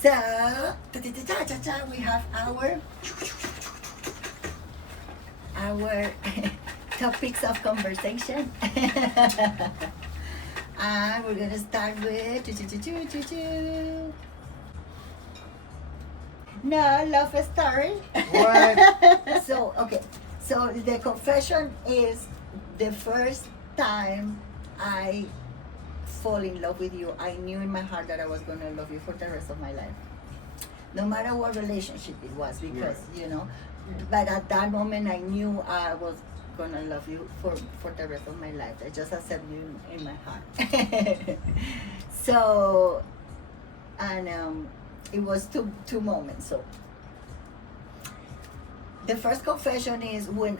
So, we have our topics of conversation. And we're gonna start with no love story. What? So okay, so the confession is the first time I fall in love with you. I knew in my heart that I was gonna love you for the rest of my life, no matter what relationship it was, because you know. But at that moment, I knew I was gonna love you for the rest of my life. I just accept you in my heart. So, and it was two moments. So, the first confession is when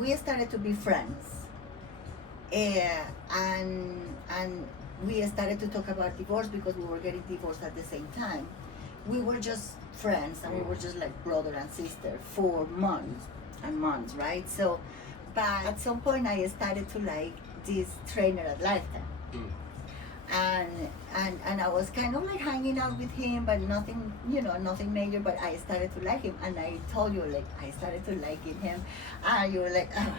we started to be friends, and we started to talk about divorce because we were getting divorced at the same time. We were just friends, and we were just like brother and sister for months and months, right? So, but at some point I started to like this trainer at Lifetime. And I was kind of like hanging out with him, but nothing, nothing major, but I started to like him, and I told you, like, I started to liking him, and you were like, oh.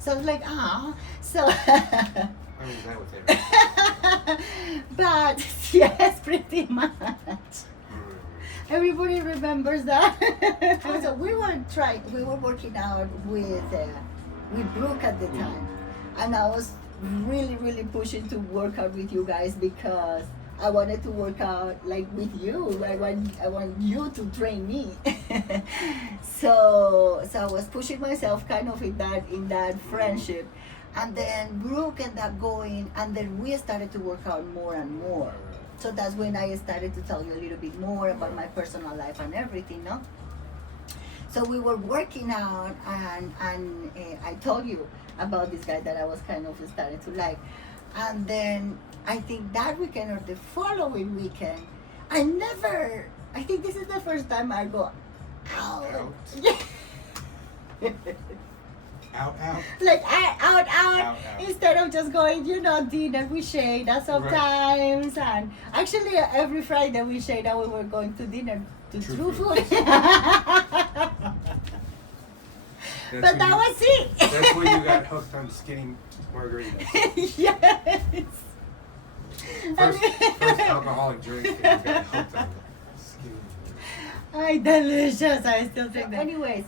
So I was like, so I was that with everything. but yes, pretty much. Everybody remembers that. So we were working out with Brooke at the time, and I was really, really pushing to work out with you guys because I wanted to work out like with you. I want you to train me. So I was pushing myself kind of in that friendship. And then Brooke ended up going, and then we started to work out more and more. So that's when I started to tell you a little bit more about my personal life and everything, no? So we were working out, and I told you about this guy that I was kind of starting to like. And then I think that weekend or the following weekend, I think this is the first time I go out. Out. Like out. Out. Instead of just going, dinner with Shayda sometimes. Right. And actually every Friday with Shayda we were going to dinner to True Food. But that was it. That's when you got hooked on skinny margaritas. Yes. First alcoholic drink that you got hooked on. Skinny margaritas. Ay, delicious. I still think that. Anyways.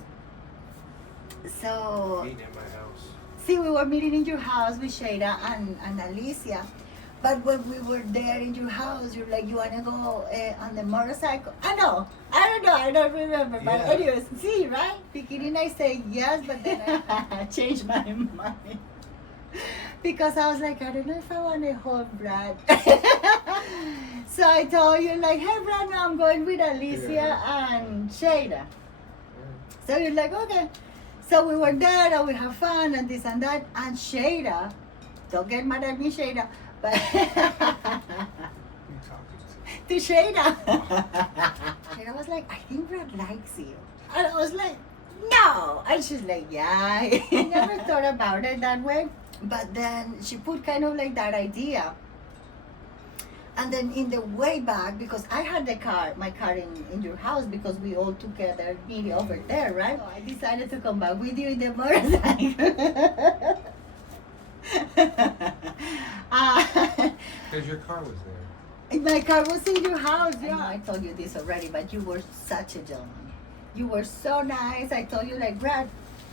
So, meeting at my house. See, we were meeting in your house with Shayda and Alicia. But when we were there in your house, you're like, you want to go on the motorcycle? I don't remember. But anyways, see, right? Beginning I say yes, but then I changed my mind. Because I was like, I don't know if I want to hold Brad. So I told you, like, hey, Brad, no, I'm going with Alicia and Shayda. So you're like, okay. So we were there and we have fun and this and that. And Shayda, don't get mad at me, Shayda, but to Shayda. Shayda was like, I think Brad likes you. And I was like, no. And she's like, yeah. I never thought about it that way. But then she put kind of like that idea. And then in the way back, because I had my car in your house because we all together meet over there, right? So I decided to come back with you in the motorcycle. Because your car was there. My car was in your house, yeah. I told you this already, but you were such a gentleman. You were so nice. I told you, like, Brad,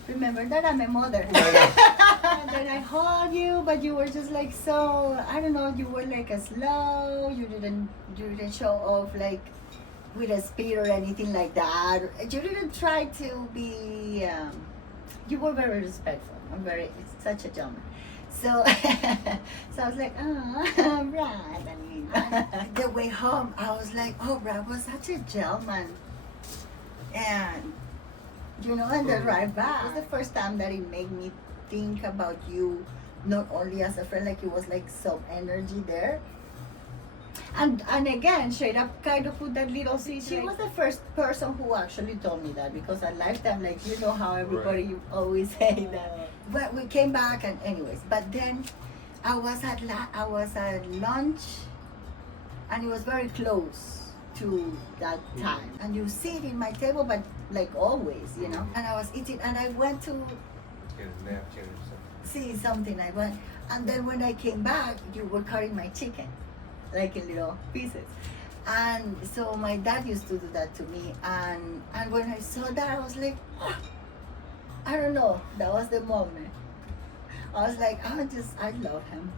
remember that I'm a mother. And then I hugged you, but you were just like so, I don't know, you were like a slow, you didn't show off like with a speed or anything like that. You didn't try to be, you were very respectful. It's such a gentleman. So, so I was like, oh, Brad. And the way home, I was like, oh, Brad was such a gentleman. And, and the ride back. It was the first time that it made me think about you, not only as a friend, like it was like some energy there. And again, Shayda kind of put that little seed. She was the first person who actually told me that, because at Lifetime, like, how everybody always say that. But we came back, and anyways, but then I was at lunch and it was very close to that time. And you sit in my table, but like always, you know. And I was eating, and I went to Get a napkin or something. see something. I went, and then when I came back, you were cutting my chicken, like in little pieces. And so my dad used to do that to me, and when I saw that, I was like, oh, I don't know. That was the moment. I was like, I love him.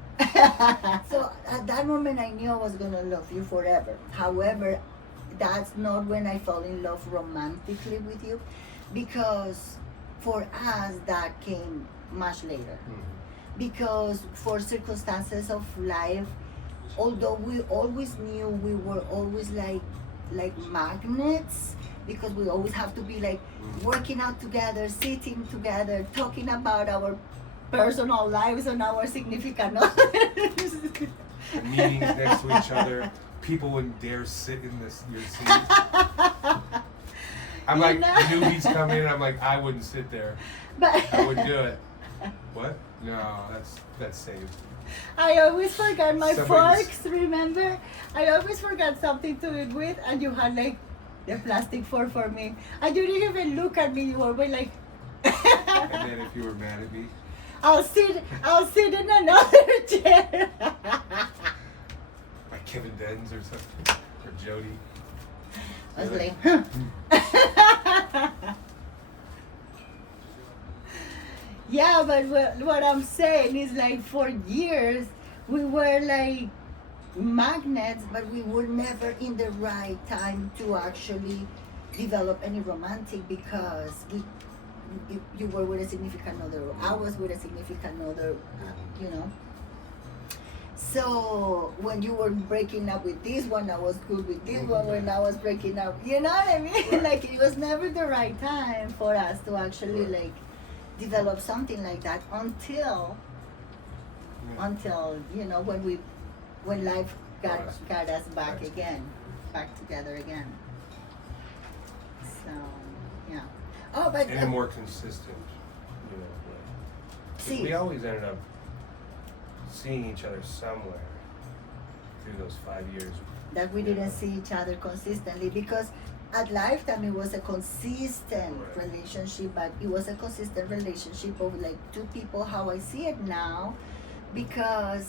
So at that moment, I knew I was gonna love you forever. However, that's not when I fell in love romantically with you, because for us that came much later. Because for circumstances of life, although we always knew we were always like magnets, because we always have to be like working out together, sitting together, talking about our personal lives and our significant others. Meetings next to each other. People wouldn't dare sit in your seat. I'm like, newbies come in, I'm like, I wouldn't sit there. But I wouldn't do it. What? No, that's safe. I always forgot my Somebody's- forks, remember? I always forgot something to eat with, and you had like the plastic fork for me. And you didn't even look at me, you were like And then if you were mad at me, I'll sit in another chair. like Kevin Benz or something, or Jody. I was Really? like, huh. Yeah, but what I'm saying is like for years we were like magnets, but we were never in the right time to actually develop any romantic, because you were with a significant other, I was with a significant other, you know. So when you were breaking up with this one, I was good with this one. When I was breaking up, you know what I mean? Right. Like it was never the right time for us to actually Right. like develop something like that until you know, when life got us back again, back together again. So yeah. Oh, but And a more consistent, you know, way. see, We always ended up seeing each other somewhere through those 5 years. that we didn't see each other consistently, because at Lifetime it was a consistent Right. relationship, but it was a consistent relationship of like two people, how I see it now, because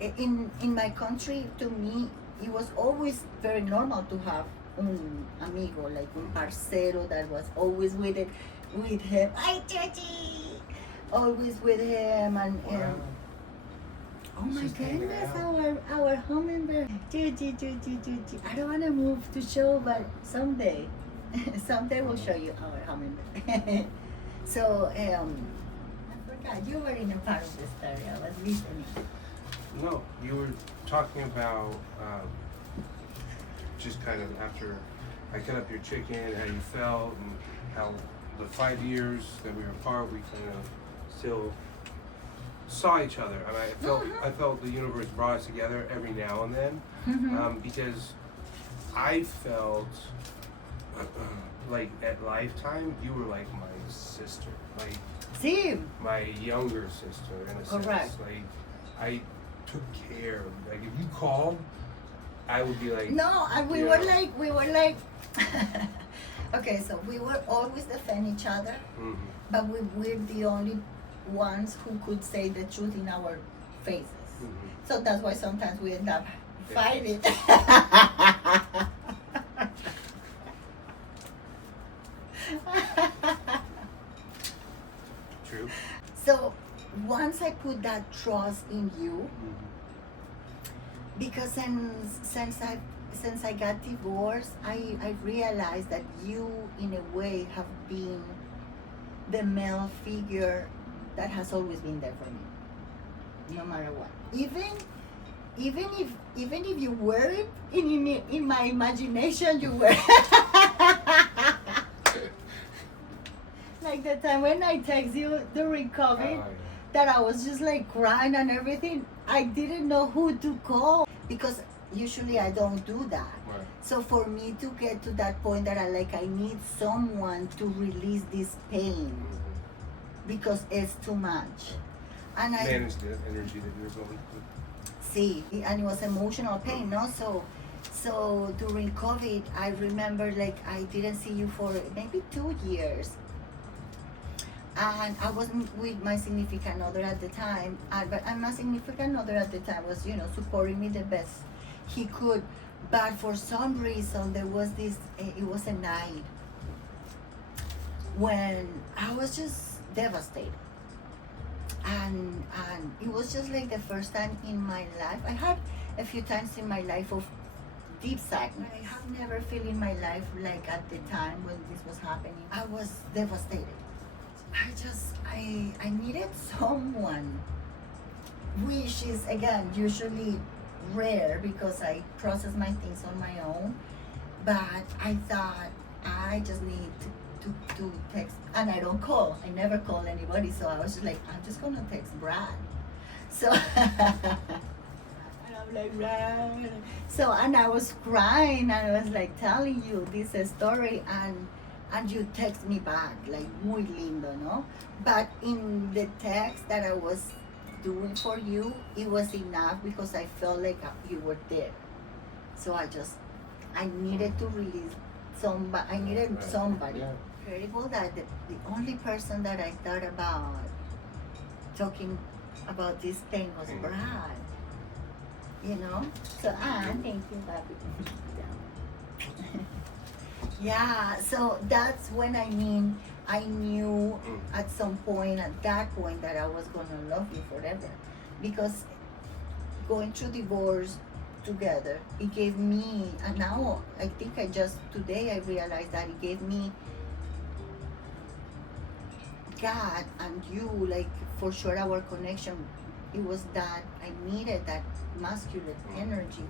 in my country, to me, it was always very normal to have un amigo, like un parcero that was always with him. Ay, Chuchi! Always with him, and Wow. oh my She's hanging goodness, out. our hummingbird. Chuchi. I don't want to move to show, but someday we'll show you our hummingbird. So, I forgot, you were in a part of the story, I was listening. No, you were talking about just kind of after I cut up your chicken, how you felt, and how the 5 years that we were apart, we kind of still saw each other, and I felt the universe brought us together every now and then, because I felt like at Lifetime you were like my sister, like See, my younger sister in a Correct. sense. Like I took care of you. Like if you called, I would be like, no, we Yeah. were like, okay, so we were always defend each other, mhm. but we're the only ones who could say the truth in our faces. Mhm. So that's why sometimes we end up fighting. True. So once I put that trust in you, Mhm. because since I got divorced, I realized that you in a way have been the male figure that has always been there for me, no matter what. Even if you weren't in my imagination, you were. Like the time when I text you during COVID, Oh, yeah. that I was just like crying and everything. I didn't know who to call, because usually I don't do that. Right. So for me to get to that point that I need someone to release this pain, Mhm. because it's too much. And Manage the energy that you're going through. See, and it was emotional pain, no? So during COVID, I remember like I didn't see you for maybe 2 years. And I wasn't with my significant other at the time, and my significant other at the time was, supporting me the best he could. But for some reason, there was it was a night when I was just devastated. And it was just like the first time in my life. I had a few times in my life of deep sadness. I have never felt in my life like at the time when this was happening. I was devastated. I needed someone, which is again usually rare because I process my things on my own. But I thought I just need to text, and I don't call. I never call anybody, so I was just like, I'm just gonna text Brad. So and I'm like, Brad. So and I was crying, and I was like telling you this story, and you text me back like muy lindo, no? But in the text that I was doing for you, it was enough because I felt like you were there. So I needed to release somebody. I needed somebody. Yeah. Incredible that the only person that I thought about talking about this thing was Brad. So thank you, Bobby. Yeah, so that's when I knew at that point that I was gonna love you forever, because going through divorce together, it gave me, and now I think today I realized that it gave me God and you, like for sure our connection, it was that I needed that masculine energy,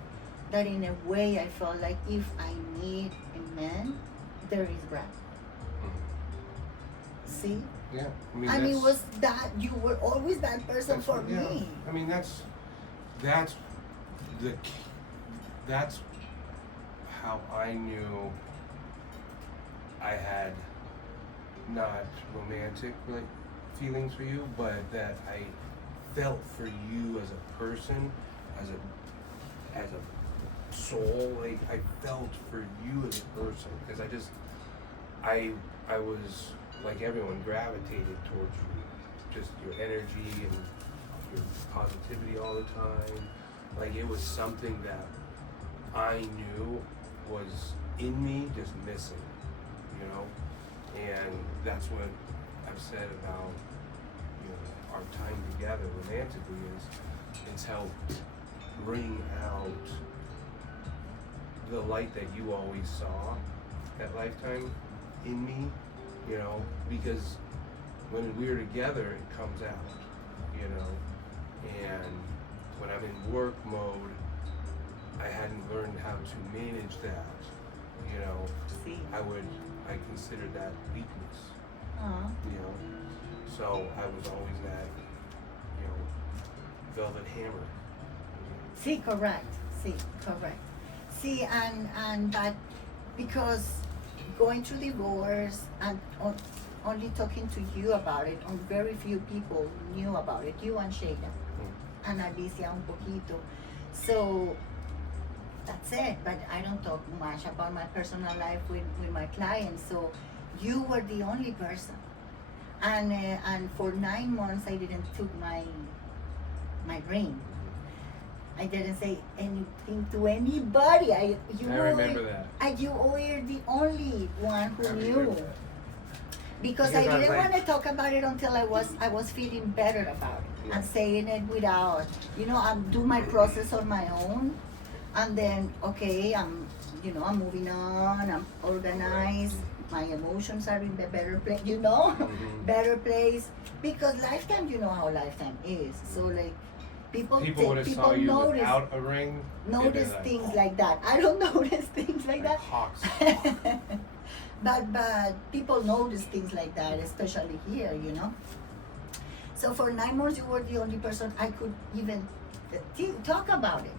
that in a way I felt like if I need a man, there is Brad. See? Yeah. And it was that you were always that person for me. I mean, that's how I knew I had not romantic feelings for you, but that I felt for you as a person, as a soul. Like I felt for you as a person, because I was like everyone gravitated towards you, just your energy and your positivity all the time. Like it was something that I knew was in me, just missing, and that's what I've said about our time together romantically is it's helped bring out the light that you always saw at Lifetime in me, because when we're together it comes out, and when I'm in work mode I hadn't learned how to manage that, See? I considered that weakness, Uh-huh. so I was always that, velvet hammer. See, correct. See, and that because going through divorce and only talking to you about it, very few people knew about it, you and Shayla, and Alicia un poquito. So that's it, but I don't talk much about my personal life with my clients, so you were the only person. And for 9 months I didn't took my ring. I didn't say anything to anybody. I remember that. You were the only one who knew. That. Because I didn't want to talk about it until I was feeling better about it, and saying it without, I'm do my process on my own, and then okay, I'm moving on, I'm organized, my emotions are in the better place, better place, because Lifetime, how Lifetime is, so like people would have saw you notice, without a ring. Notice things like that. I don't notice things like that. Hawks. But people notice things like that, especially here, So for 9 months, you were the only person I could even talk about it.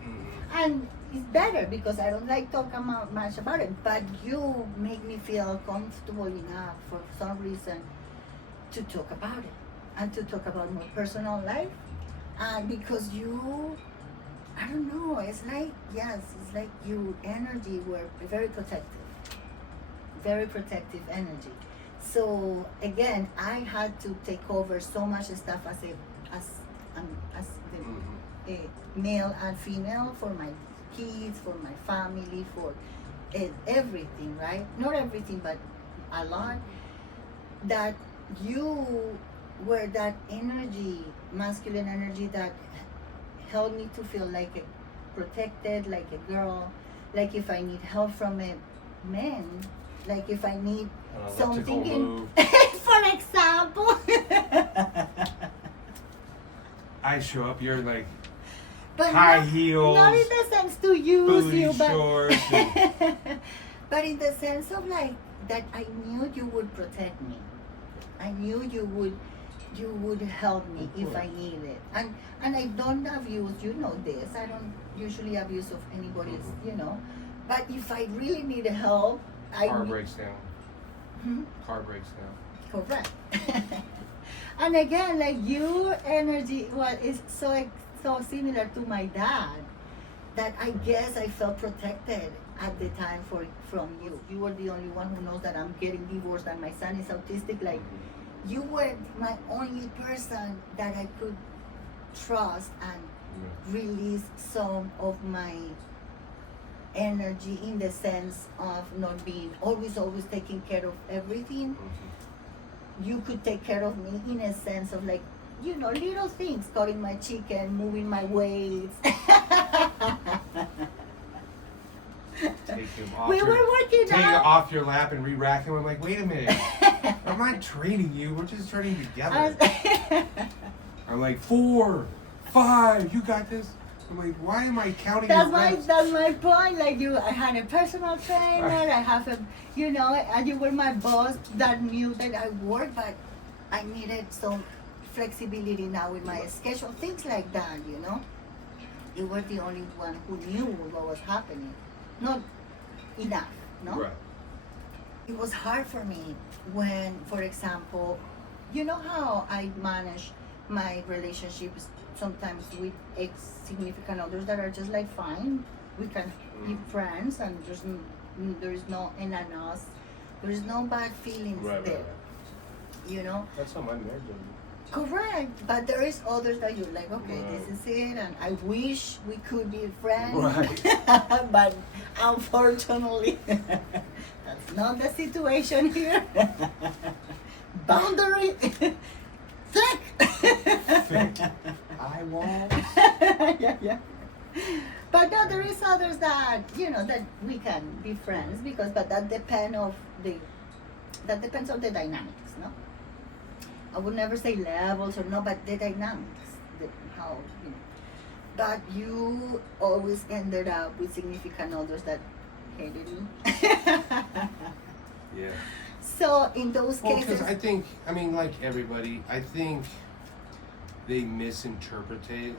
And it's better because I don't like talking much about it, but you make me feel comfortable enough for some reason to talk about it and to talk about my personal life. And because I don't know. It's like, yes, it's like you energy were very protective energy. So again, I had to take over so much stuff as the male and female for my kids, for my family, for everything, right? Not everything, but a lot. That you were that energy, masculine energy that helped me to feel like protected, like a girl, like if I need help from a man, like if I need something in, for example. I show up, you're like but high heels, not in the sense to use booty you, but shorts, but in the sense of like that I knew you would protect me. I knew you would help me if I need it. And I don't abuse, you know this. I don't usually abuse of anybody's, you know. But if I really need help, car breaks down. Hmm? Car breaks down. Correct. And again, like your energy is so similar to my dad that I guess I felt protected at the time from you. You were the only one who knows that I'm getting divorced and my son is autistic. Like you were my only person that I could trust and release some of my energy, in the sense of not being always taking care of everything. You could take care of me in a sense of like, you know, little things, cutting my chicken, moving my weights. Take him off We were working take it out. off your lap and re-rack him. I'm like, wait a minute. I'm not training you. We're just training together. I'm like, 4, 5, you got this. I'm like, why am I counting your reps? That's my point. Like I had a personal trainer. I have a, you know, and you were my boss that knew that I worked, but I needed some flexibility now with my schedule, things like that. You know, you were the only one who knew what was happening. Not enough, no? Right. It was hard for me when, for example, you know how I manage my relationships sometimes with ex-significant others that are just like fine. We can be friends and there is no us. There is no bad feelings there. You know? That's how my marriage is. Correct, but there is others that you're like, okay, this is it, and I wish we could be friends, but unfortunately, that's not the situation here. Boundary, thick. I won't. Yeah. But no, there is others that, you know, that we can be friends but that depends on the dynamics, no? I would never say levels or no, but the dynamics, how, you know. But you always ended up with significant others that hated you. Yeah. So in those Well, cases, because I think, I mean, like everybody, I think they misinterpreted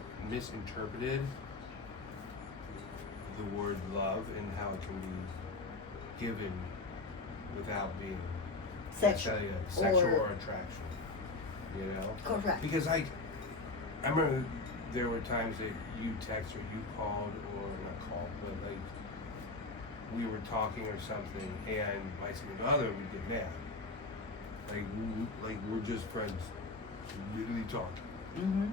the word love and how it can be given without being sexual or attraction. You know? Correct. Because I remember there were times that you text or you called, or not called, but like we were talking or something, and my significant other would get mad. Like we're just friends, literally talking,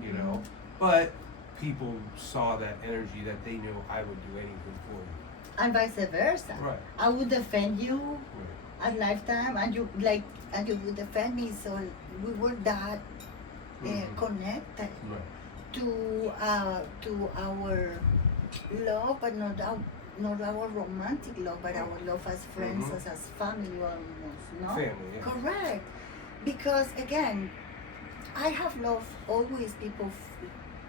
you know? But people saw that energy that they knew I would do anything for you. and vice versa. Right. I would defend you Right. at lifetime, and you would defend me. So we were that connected to our love, but not our romantic love, but our love as friends, as family almost, no? Family, yeah. Correct. Because again, I have loved always people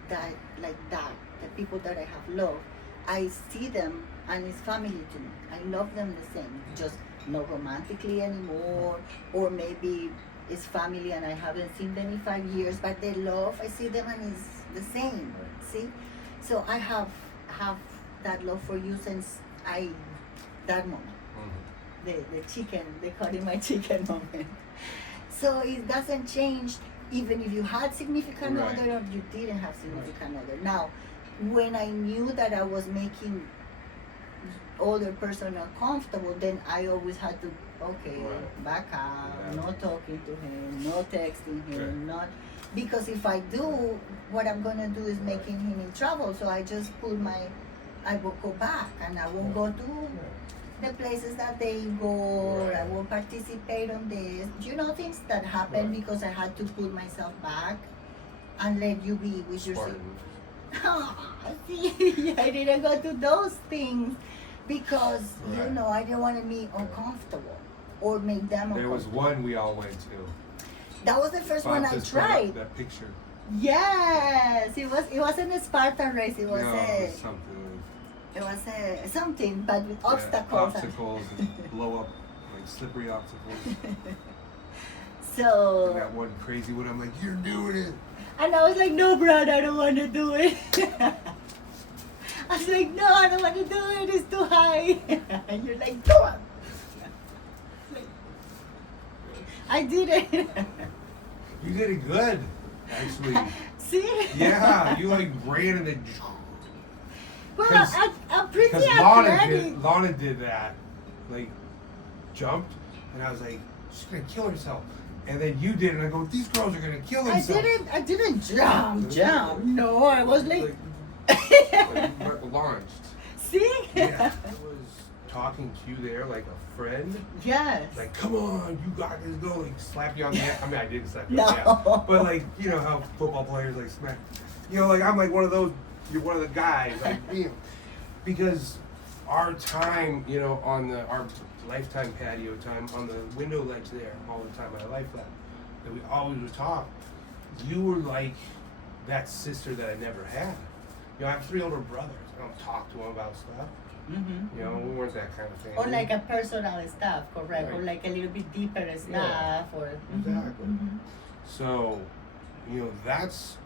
that like that. The people that I have loved, I see them and it's family to me. I love them the same, just not romantically anymore, or maybe it's family and I haven't seen them in 5 years, but they love, I see them and it's the same. See, so I have that love for you since that moment, the cutting my chicken moment. So it doesn't change even if you had significant other or you didn't have significant other. Now, when I knew that I was making other person uncomfortable, then I always had to, back out, not talking to him, not texting him, not, because if I do, what I'm gonna do is making him in trouble. So I just I will go back, and I won't go to the places that they go, or I won't participate on this. Things that happen because I had to put myself back and let you be with yourself. See, I didn't go to those things because, I didn't want to be uncomfortable or make them uncomfortable. There was one we all went to. That was the first one I tried. That picture. Yes, it wasn't a Spartan race. It was something. It was something, but with obstacles. Obstacles and blow up, like slippery obstacles. So. And that one crazy one, I'm like, you're doing it. And I was like, no, Brad, I don't want to do it. I was like, no, I don't want to do it. It's too high. And you're like, do it. I did it. You did it good, actually. See? Yeah, you like ran and then. Well, I'm pretty athletic. Lana did that, like jumped, and I was like, she's gonna kill herself. And then you did it, and I go, these girls are gonna kill themselves. I didn't jump. No, I was like launched. See? Yeah. I was talking to you there like a friend. Yes. Like, come on, you got this, go, like slap you on the ass. I mean, I didn't slap you No. on the ass. But like, you know how football players like smack. Like I'm like one of those, you're one of the guys, like, because our time, on our lifetime patio time, on the window ledge there, all the time, my life lab, that we always would talk, you were like that sister that I never had. I have 3 older brothers. I don't talk to them about stuff. Mm-hmm. We weren't that kind of family. Or like a personal stuff, correct? Right. Or like a little bit deeper stuff, or exactly. So, that's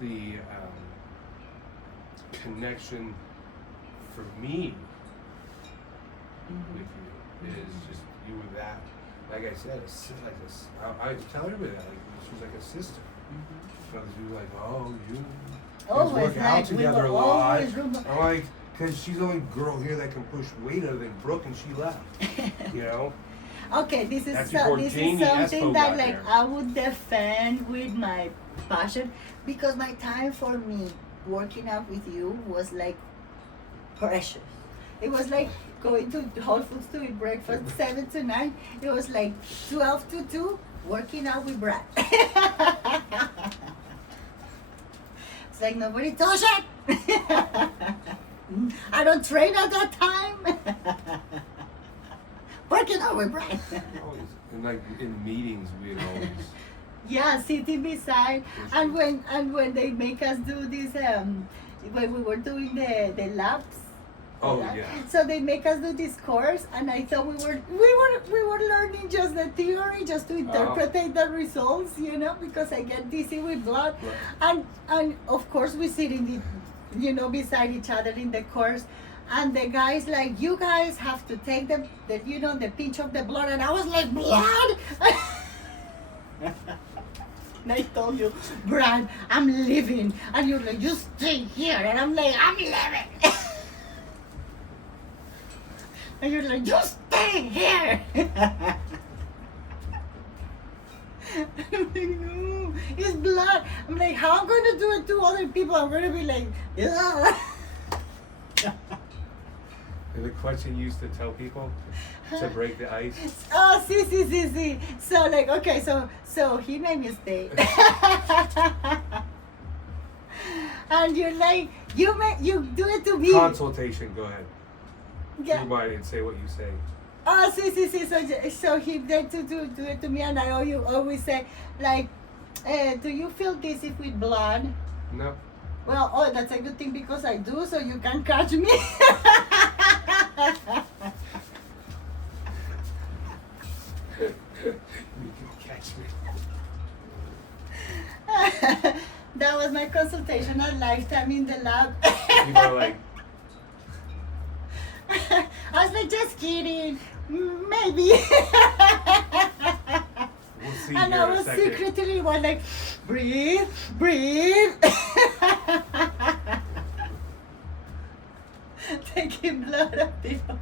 the connection for me with you, is just you were that, like I said, I tell everybody that, like, she was like a sister. Because you were like, you guys work out together a lot. I'm like, because she's the only girl here that can push weight other than Brooke, and she left. Okay, this is ⴑ something that like I would defend with my passion, because my time for me working out with you was like precious. It was like going to Whole Foods to eat breakfast 7 to 9. It was like 12 to 2 working out with Brad. It's like nobody touch it. I don't train at that time. Working out with Brad. And like in meetings, we'd always. Yeah, sitting beside, and when they make us do this, when we were doing the labs. Oh yeah. So they make us do this course, and I thought we were learning just the theory, just to interpret the results, because I get dizzy with blood, and of course we sit in the, beside each other in the course, and the guy's like, you guys have to take the pinch of the blood, and I was like, blood. And I told you, Brad, I'm leaving, and you're like, you stay here, and I'm like, I'm leaving. And you're like, you stay here. I'm like, no, it's blood. I'm like, how am I going to do it to other people? I'm going to be like, yeah. The question you used to tell people to break the ice. Oh, see. So like, okay, so he made me stay. And you're like, you do it to me. Consultation, go ahead. Yeah. You might and say what you say. Oh, see. So he did to do it to me, and I always say, like, do you feel dizzy with blood? No. Well, that's a good thing, because I do, so you can catch me. You can catch me. That was my consultation at Lifetime in the lab. You were like. I was like, just kidding, maybe. We'll see. And I was secretly like, breathe. taking blood of people.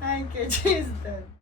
Ay, qué chiste.